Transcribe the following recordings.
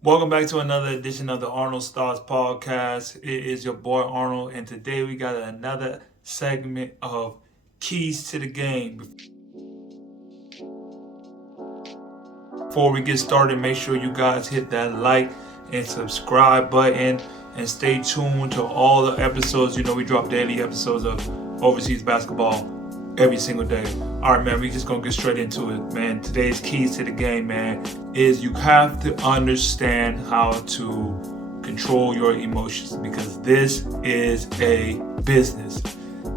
Welcome back to another edition of the Arnold's Thoughts Podcast. It is your boy Arnold, and today we got another segment of Keys to the Game. Before we get started, make sure you guys hit that like and subscribe button and stay tuned to all the episodes. You know, we drop daily episodes of overseas basketball every single day. All right, man, we just gonna get straight into it, man. Today's keys to the game, man, is you have to understand how to control your emotions because this is a business.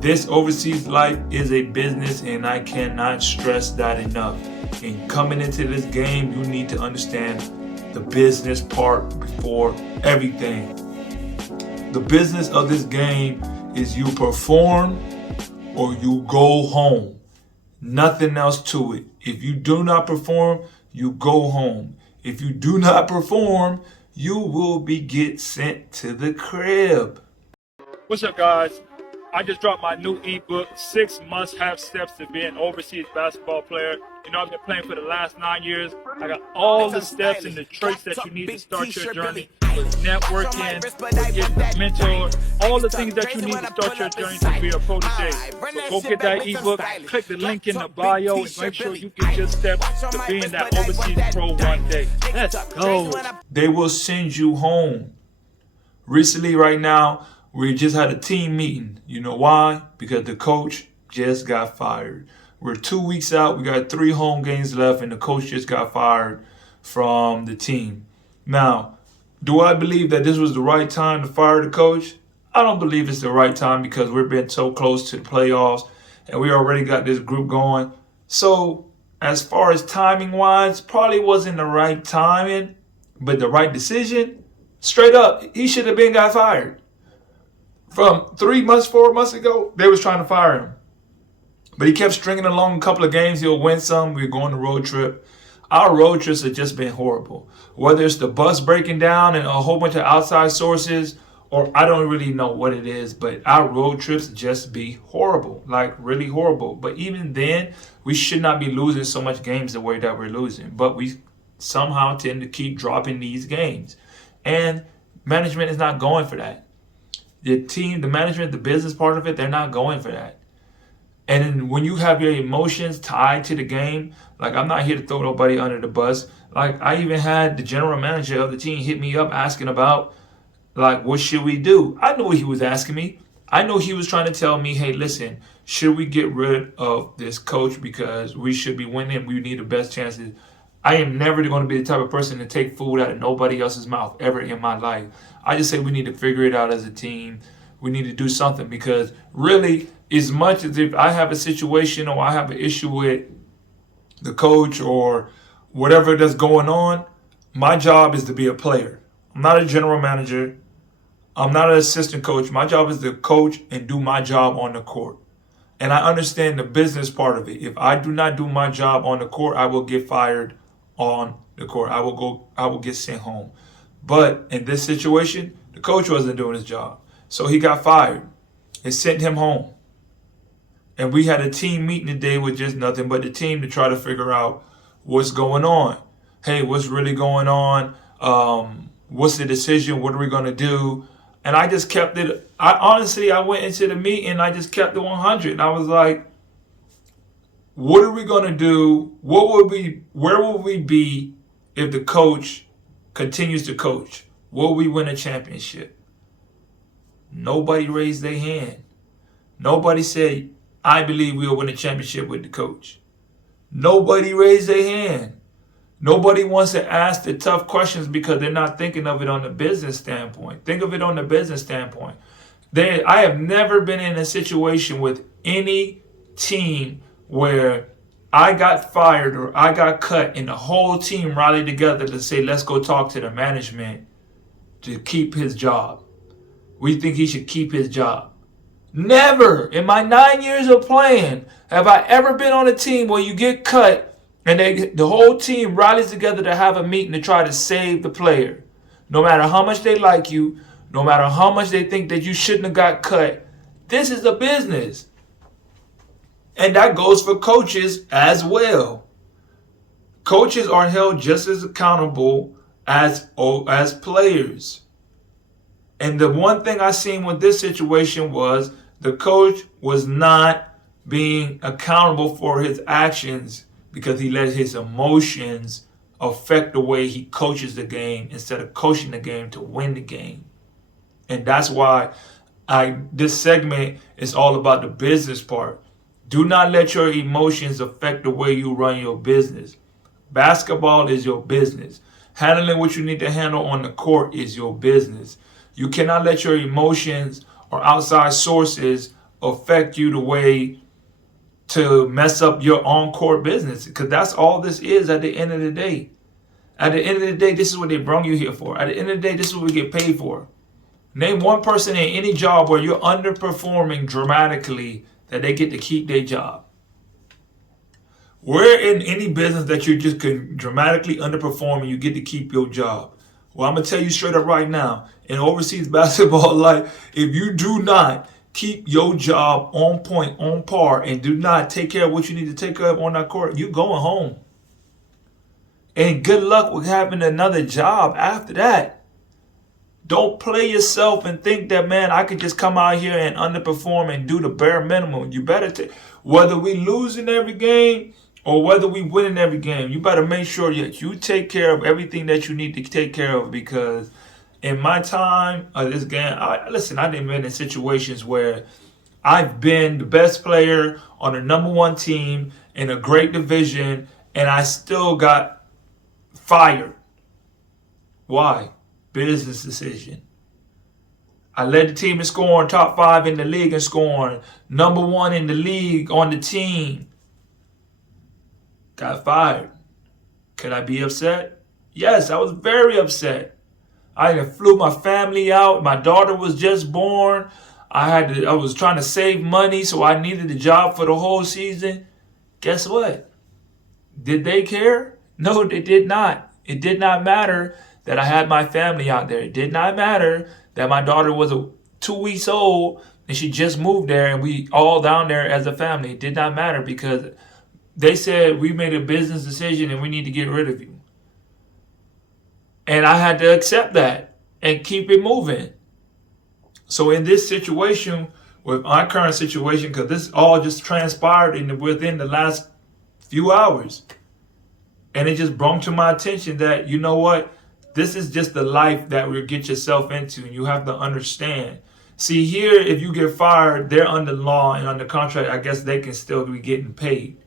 This overseas life is a business, and I cannot stress that enough. And coming into this game, you need to understand the business part before everything. The business of this game is you perform or you go home. Nothing else to it. If you do not perform, you go home. If you do not perform, you will get sent to the crib. What's up, guys? I just dropped my new ebook, 6 Must-Have Steps to Be an Overseas Basketball Player. You know, I've been playing for the last 9 years. I got all the steps and the traits that you need to start your journey with networking, with getting a mentor, all the things that you need to start your journey to be a protege. So go get that ebook, click the link in the bio, and make sure you get your steps to being that overseas pro one day. Let's go. They will send you home. Recently, right now, we just had a team meeting. You know why? Because the coach just got fired. We're 2 weeks out. We got 3 home games left, and the coach just got fired from the team. Now, do I believe that this was the right time to fire the coach? I don't believe it's the right time because we've been so close to the playoffs, and we already got this group going. So, as far as timing-wise, probably wasn't the right timing, but the right decision. Straight up, he should have been got fired. From 3 months, 4 months ago, they was trying to fire him. But he kept stringing along a couple of games. He'll win some. We're going on a road trip. Our road trips have just been horrible. Whether it's the bus breaking down and a whole bunch of outside sources, or I don't really know what it is, but our road trips just be horrible, like really horrible. But even then, we should not be losing so much games the way that we're losing. But we somehow tend to keep dropping these games. And management is not going for that. The team, the management, the business part of it, they're not going for that. And then when you have your emotions tied to the game, like I'm not here to throw nobody under the bus. Like I even had the general manager of the team hit me up asking about, like, what should we do? I know what he was asking me. I know he was trying to tell me, hey, listen, should we get rid of this coach because we should be winning? We need the best chances. I am never going to be the type of person to take food out of nobody else's mouth ever in my life. I just say we need to figure it out as a team. We need to do something because really, as much as if I have a situation or I have an issue with the coach or whatever that's going on, my job is to be a player. I'm not a general manager. I'm not an assistant coach. My job is to coach and do my job on the court. And I understand the business part of it. If I do not do my job on the court, I will get fired on the court. I will get sent home. But in this situation, the coach wasn't doing his job. So he got fired. It sent him home. And we had a team meeting today with just nothing but the team to try to figure out what's going on. Hey, what's really going on? What's the decision? What are we going to do? And I just kept it. I went into the meeting. I just kept it 100. And I was like, what are we going to do? Where will we be if the coach continues to coach? Will we win a championship? Nobody raised their hand. Nobody said, I believe we'll win a championship with the coach. Nobody raised their hand. Nobody wants to ask the tough questions because they're not thinking of it on the business standpoint. Think of it on the business standpoint. I have never been in a situation with any team where I got fired or I got cut and the whole team rallied together to say, let's go talk to the management to keep his job. We think he should keep his job. Never in my 9 years of playing have I ever been on a team where you get cut and the whole team rallies together to have a meeting to try to save the player. No matter how much they like you, no matter how much they think that you shouldn't have got cut, this is a business. And that goes for coaches as well. Coaches are held just as accountable as players. And the one thing I seen with this situation was the coach was not being accountable for his actions because he let his emotions affect the way he coaches the game instead of coaching the game to win the game. And that's why this segment is all about the business part. Do not let your emotions affect the way you run your business. Basketball is your business. Handling what you need to handle on the court is your business. You cannot let your emotions or outside sources affect you the way to mess up your on-court business, because that's all this is at the end of the day. At the end of the day, this is what they brought you here for. At the end of the day, this is what we get paid for. Name one person in any job where you're underperforming dramatically that they get to keep their job. Where in any business that you just can dramatically underperform and you get to keep your job? Well, I'm going to tell you straight up right now, in overseas basketball life, if you do not keep your job on point, on par, and do not take care of what you need to take care of on that court, you going home. And good luck with having another job after that. Don't play yourself and think that, man, I could just come out here and underperform and do the bare minimum. You better whether we losing every game or whether we winning every game, you better make sure that you take care of everything that you need to take care of, because in my time of this game, I've been in situations where I've been the best player on the number one team in a great division, and I still got fired. Why? Business decision. I led the team in scoring, top 5 in the league in scoring, number 1 in the league on the team. Got fired. Could I be upset? Yes, I was very upset. I flew my family out. My daughter was just born. I was trying to save money, so I needed a job for the whole season. Guess what? Did they care? No, they did not. It did not matter that I had my family out there. It did not matter that my daughter was 2 weeks old and she just moved there and we all down there as a family. It did not matter because they said we made a business decision and we need to get rid of you. And I had to accept that and keep it moving. So in this situation, with my current situation, because this all just transpired within the last few hours, and it just brought to my attention that, you know what, this is just the life that we get yourself into, and you have to understand. See, here, if you get fired, they're under law and under contract. I guess they can still be getting paid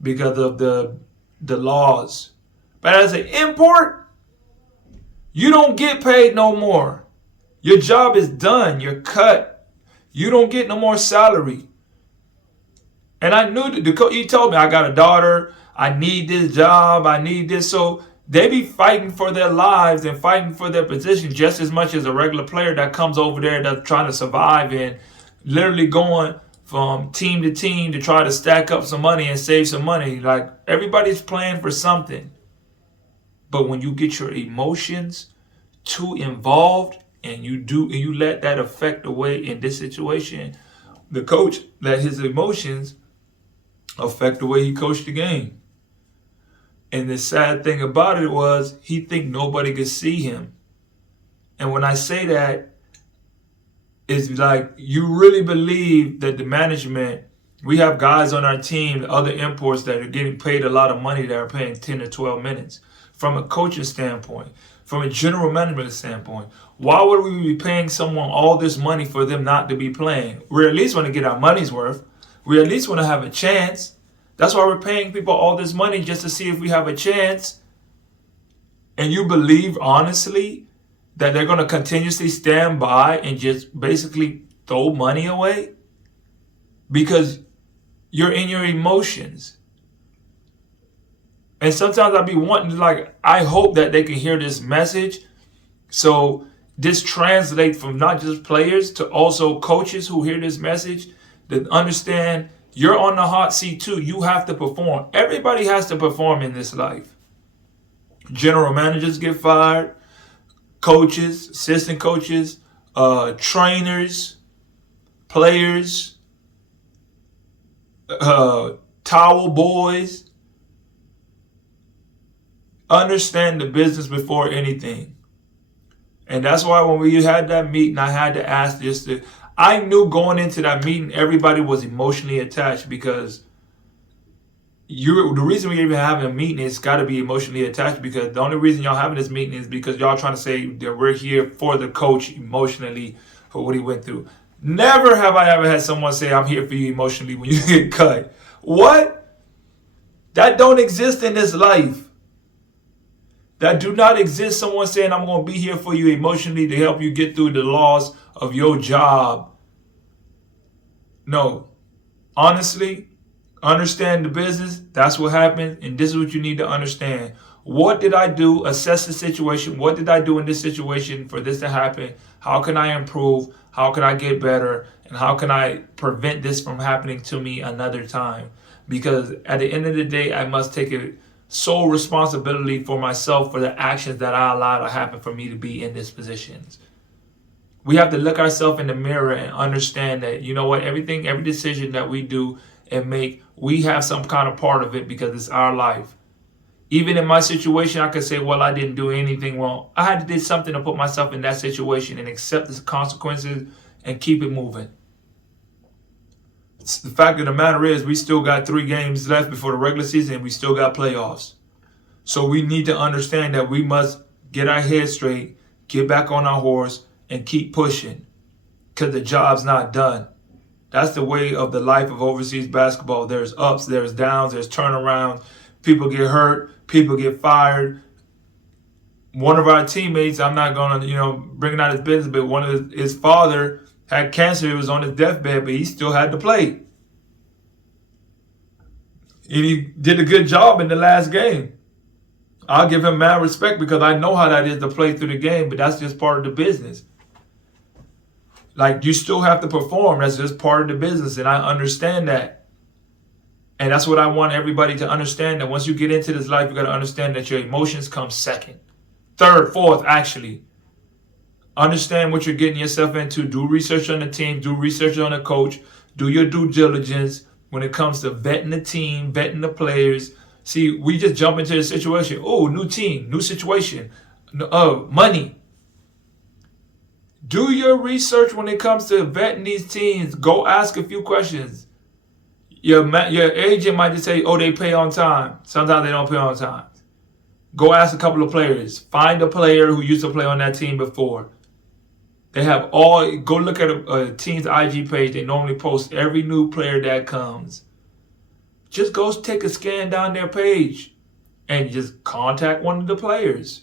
because of the laws. But as an import, you don't get paid no more. Your job is done. You're cut. You don't get no more salary. And I knew that he told me, I got a daughter. I need this job. I need this. So they be fighting for their lives and fighting for their position just as much as a regular player that comes over there that's trying to survive and literally going from team to team to try to stack up some money and save some money. Like, everybody's playing for something. But when you get your emotions too involved and you let that affect the way, in this situation, the coach let his emotions affect the way he coached the game. And the sad thing about it was he think nobody could see him. And when I say that, it's like, you really believe that the management, we have guys on our team, other imports that are getting paid a lot of money that are paying 10 or 12 minutes. From a coaching standpoint, from a general management standpoint, why would we be paying someone all this money for them not to be playing? We at least want to get our money's worth. We at least want to have a chance. That's why we're paying people all this money, just to see if we have a chance. And you believe, honestly, that they're going to continuously stand by and just basically throw money away? Because you're in your emotions. And sometimes I'll be wanting, like, I hope that they can hear this message. So this translates from not just players to also coaches who hear this message, that understand you're on the hot seat too. You have to perform. Everybody has to perform in this life. General managers get fired, coaches, assistant coaches, trainers, players, towel boys. Understand the business before anything. And that's why when we had that meeting, I had to ask this. I knew going into that meeting, everybody was emotionally attached because the reason we're even having a meeting is got to be emotionally attached, because the only reason y'all having this meeting is because y'all trying to say that we're here for the coach emotionally for what he went through. Never have I ever had someone say I'm here for you emotionally when you get cut. What? That don't exist in this life. That do not exist. Someone saying I'm going to be here for you emotionally to help you get through the loss of your job. No. Honestly, understand the business. That's what happened. And this is what you need to understand. What did I do? Assess the situation. What did I do in this situation for this to happen? How can I improve? How can I get better? And how can I prevent this from happening to me another time? Because at the end of the day, I must take a sole responsibility for myself for the actions that I allowed to happen for me to be in this position. We have to look ourselves in the mirror and understand that, you know what, every decision that we do and make, we have some kind of part of it because it's our life. Even in my situation, I could say, well, I didn't do anything wrong. I had to do something to put myself in that situation and accept the consequences and keep it moving. The fact of the matter is we still got 3 games left before the regular season and we still got playoffs. So we need to understand that we must get our head straight, get back on our horse, and keep pushing because the job's not done. That's the way of the life of overseas basketball. There's ups, there's downs, there's turnarounds. People get hurt, people get fired. One of our teammates, I'm not going to, bring out his business, but one of his father had cancer. He was on his deathbed, but he still had to play. And he did a good job in the last game. I'll give him mad respect because I know how that is to play through the game, but that's just part of the business. Like, you still have to perform. That's just part of the business, and I understand that. And that's what I want everybody to understand, that once you get into this life, you got to understand that your emotions come second. Third, fourth, actually. Understand what you're getting yourself into. Do research on the team. Do research on the coach. Do your due diligence when it comes to vetting the team, vetting the players. See, we just jump into the situation. Oh, new team, new situation. Money. Do your research when it comes to vetting these teams. Go ask a few questions. Your agent might just say, oh, they pay on time. Sometimes they don't pay on time. Go ask a couple of players. Find a player who used to play on that team before. They have go look at a team's IG page. They normally post every new player that comes. Just go take a scan down their page and just contact one of the players.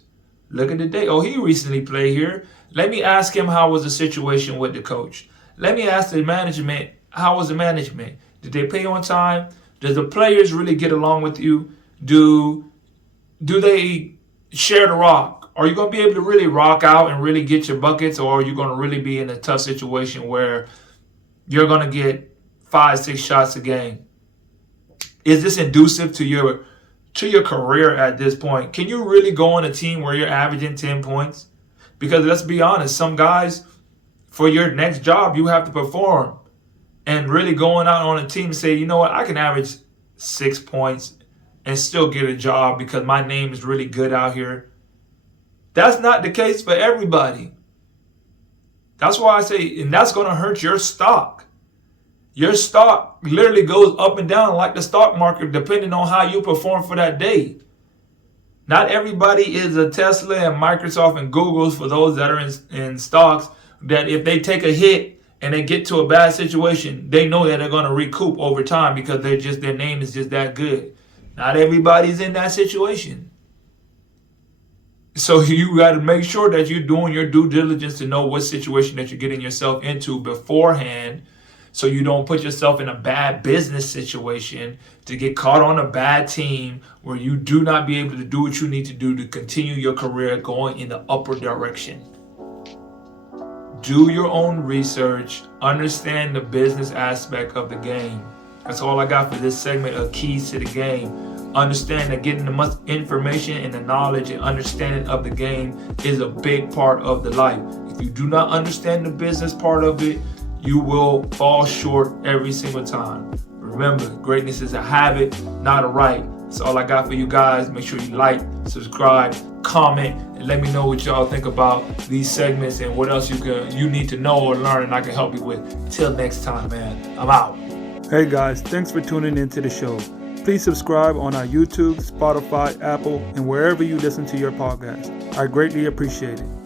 Look at the date. Oh, he recently played here. Let me ask him how was the situation with the coach. Let me ask the management, how was the management? Did they pay on time? Does the players really get along with you? Do they share the rock? Are you going to be able to really rock out and really get your buckets, or are you going to really be in a tough situation where you're going to get 5-6 shots a game? Is this inducive to your career at this point? Can you really go on a team where you're averaging 10 points? Because let's be honest, some guys, for your next job, you have to perform. And really going out on a team and say, you know what, I can average 6 points and still get a job because my name is really good out here. That's not the case for everybody. That's why I say, and that's going to hurt your stock. Your stock literally goes up and down like the stock market depending on how you perform for that day. Not everybody is a Tesla and Microsoft and Google's, for those that are in stocks, that if they take a hit and they get to a bad situation, they know that they're going to recoup over time because their name is just that good. Not everybody's in that situation. So you got to make sure that you're doing your due diligence to know what situation that you're getting yourself into beforehand, so you don't put yourself in a bad business situation to get caught on a bad team where you do not be able to do what you need to do to continue your career going in the upward direction. Do your own research. Understand the business aspect of the game. That's all I got for this segment of Keys to the Game. Understand that getting the much information and the knowledge and understanding of the game is a big part of the life. If you do not understand the business part of it, you will fall short every single time. Remember, greatness is a habit, not a right. That's all I got for you guys. Make sure you like, subscribe, comment, and let me know what y'all think about these segments and what else you need to know or learn, and I can help you with. Till next time, man. I'm out. Hey guys, thanks for tuning into the show. Please subscribe on our YouTube, Spotify, Apple, and wherever you listen to your podcast. I greatly appreciate it.